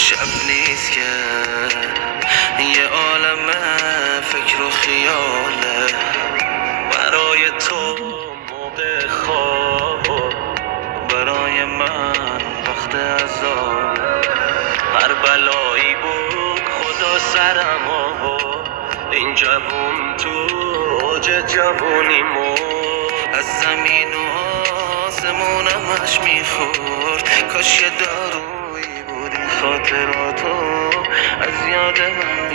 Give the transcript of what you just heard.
شب نیست که یه عالم فکر و خیاله برای تو موقع خواب، برای من وقت عذاب. هر بلایی بود خدا سرم آورد، این جوون تو اوج جوونیمو از زمین و آسمونمش میخورد. کاش یه دارویی بود این خاطراتو از یاد من